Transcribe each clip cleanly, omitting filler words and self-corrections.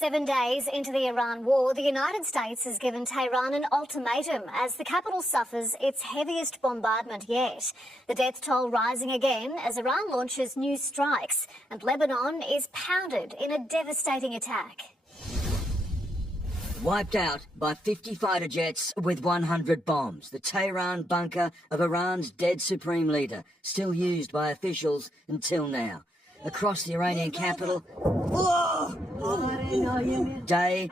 7 days into the Iran war, the United States has given Tehran an ultimatum as the capital suffers its heaviest bombardment yet. The death toll rising again as Iran launches new strikes, and Lebanon is pounded in a devastating attack. Wiped out by 50 fighter jets with 100 bombs. The Tehran bunker of Iran's dead supreme leader, still used by officials until now. Across the Iranian capital, day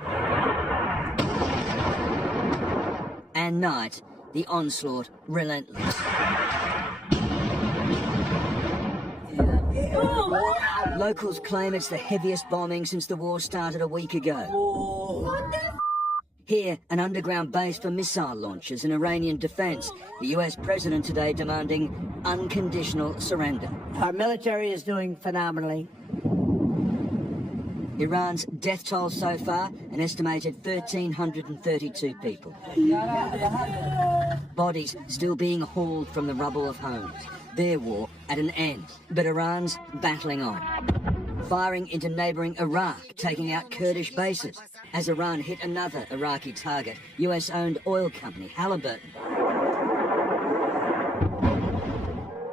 and night, the onslaught relentless. Locals claim it's the heaviest bombing since the war started a week ago. Here, an underground base for missile launchers and Iranian defense. The US president today demanding unconditional surrender. Our military is doing phenomenally. Iran's death toll so far, an estimated 1,332 people. Bodies still being hauled from the rubble of homes. Their war at an end, but Iran's battling on. Firing into neighbouring Iraq, taking out Kurdish bases, as Iran hit another Iraqi target, US-owned oil company Halliburton.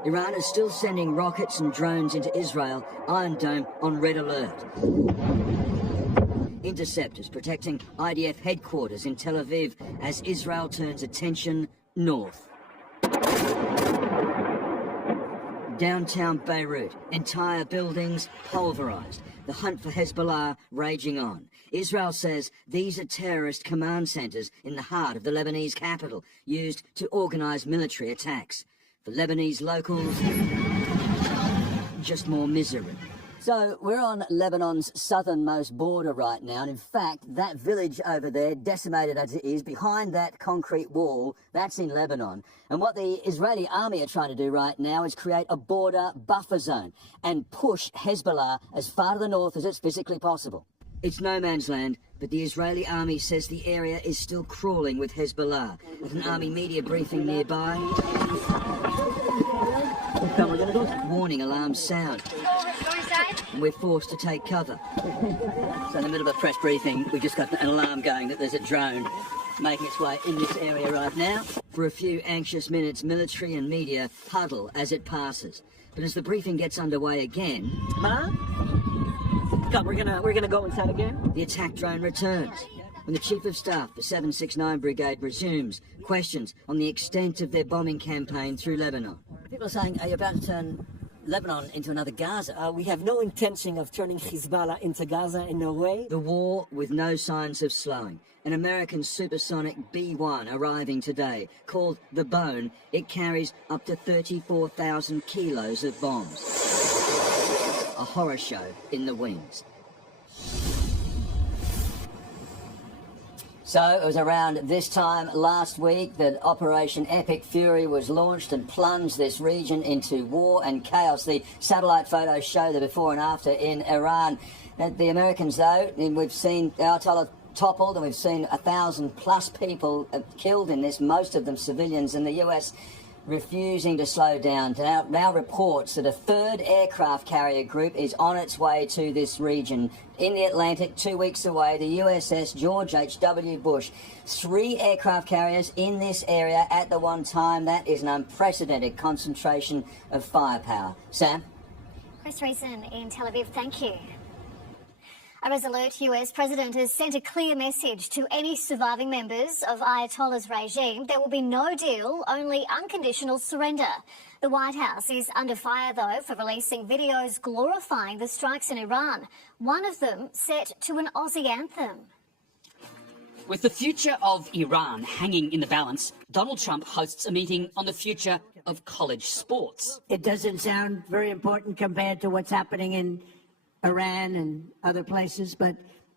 Iran is still sending rockets and drones into Israel, Iron Dome on red alert. Interceptors protecting IDF headquarters in Tel Aviv as Israel turns attention north. Downtown Beirut, entire buildings pulverised. The hunt for Hezbollah raging on. Israel says these are terrorist command centres in the heart of the Lebanese capital, used to organise military attacks. For Lebanese locals, just more misery. So we're on Lebanon's southernmost border right now, and in fact, that village over there, decimated as it is, behind that concrete wall, that's in Lebanon. And what the Israeli army are trying to do right now is create a border buffer zone and push Hezbollah as far to the north as it's physically possible. It's no man's land, but the Israeli army says the area is still crawling with Hezbollah. At an army media briefing nearby, warning alarms sound. And we're forced to take cover. So in the middle of a press briefing, we've just got an alarm going that there's a drone making its way in this area right now. For a few anxious minutes, military and media huddle as it passes. But as the briefing gets underway again, We're gonna go inside again. the attack drone returns. When the Chief of Staff, the 769 Brigade, resumes questions on the extent of their bombing campaign through Lebanon. People are saying, are you about to turn Lebanon into another Gaza? We have no intention of turning Hezbollah into Gaza in no way. The war with no signs of slowing. An American supersonic B-1 arriving today. Called the Bone, it carries up to 34,000 kilos of bombs. A horror show in the wings. So it was around this time last week that Operation Epic Fury was launched and plunged this region into war and chaos. The satellite photos show the before and after in Iran. The Americans, though, we've seen the Ayatollah toppled, and we've seen 1,000+ people killed in this, most of them civilians, and the US refusing to slow down. Now reports that a third aircraft carrier group is on its way to this region. In the Atlantic, 2 weeks away, the USS George H.W. Bush. 3 aircraft carriers in this area at the one time. That is an unprecedented concentration of firepower. Sam? Chris Reason in Tel Aviv, thank you. A resolute US president has sent a clear message to any surviving members of Ayatollah's regime. There will be no deal, only unconditional surrender. The White House is under fire, though, for releasing videos glorifying the strikes in Iran. One of them set to an Aussie anthem. With the future of Iran hanging in the balance, Donald Trump hosts a meeting on the future of college sports. It doesn't sound very important compared to what's happening in Iran and other places, but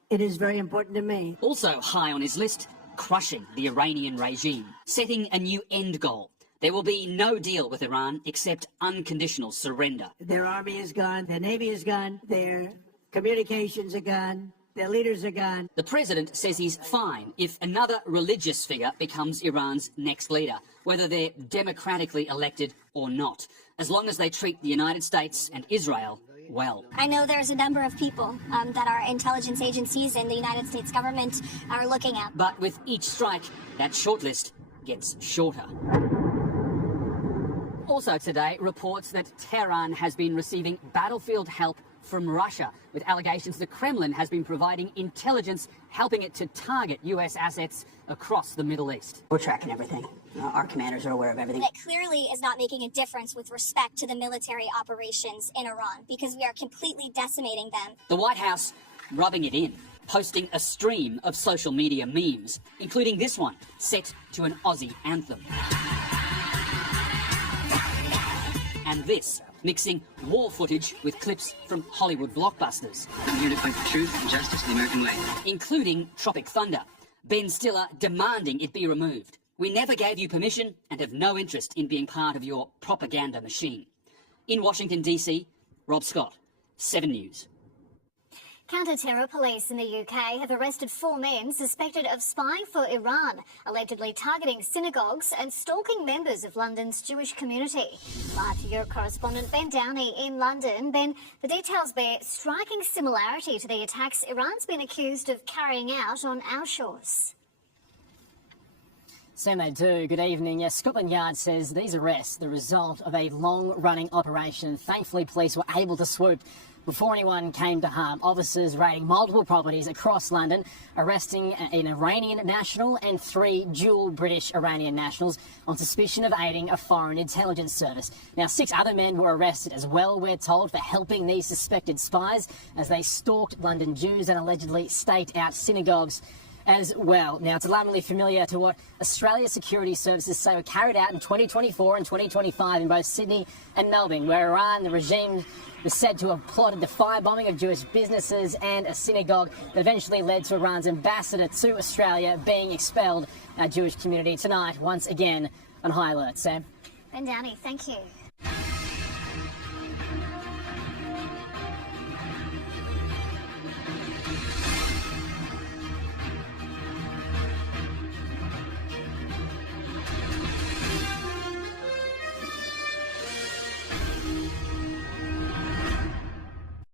it is very important to me. Also high on his list, crushing the Iranian regime, setting a new end goal. There will be no deal with Iran except unconditional surrender. Their army is gone, their navy is gone, their communications are gone, their leaders are gone. The president says he's fine if another religious figure becomes Iran's next leader, whether they're democratically elected or not, as long as they treat the United States and Israel well. I know there's a number of people that our intelligence agencies and the United States government are looking at. But with each strike, that shortlist gets shorter. Also today, reports that Tehran has been receiving battlefield help from Russia, with allegations the Kremlin has been providing intelligence helping it to target US assets across the Middle East. We're tracking everything. Our commanders are aware of everything. That clearly is not making a difference with respect to the military operations in Iran, because we are completely decimating them. The White House rubbing it in, posting a stream of social media memes, including this one, set to an Aussie anthem. And this, mixing war footage with clips from Hollywood blockbusters. I'm here to fight for truth and justice the American way. Including Tropic Thunder. Ben Stiller demanding it be removed. We never gave you permission and have no interest in being part of your propaganda machine. In Washington, D.C., Rob Scott, 7 News. Counter-terror police in the UK have arrested 4 men suspected of spying for Iran, allegedly targeting synagogues and stalking members of London's Jewish community. Live Europe correspondent Ben Downey in London. Ben, the details bear striking similarity to the attacks Iran's been accused of carrying out on our shores. So they do. Good evening. Yes, Scotland Yard says these arrests the result of a long-running operation. Thankfully, police were able to swoop before anyone came to harm. Officers raiding multiple properties across London, arresting an Iranian national and 3 dual British Iranian nationals on suspicion of aiding a foreign intelligence service. Now, 6 other men were arrested as well, we're told, for helping these suspected spies as they stalked London Jews and allegedly staked out synagogues as well. Now, it's alarmingly familiar to what Australia's security services say were carried out in 2024 and 2025 in both Sydney and Melbourne, where Iran, the regime, was said to have plotted the firebombing of Jewish businesses and a synagogue that eventually led to Iran's ambassador to Australia being expelled. Our Jewish community tonight, once again, on high alert. Sam? Ben Downey, thank you.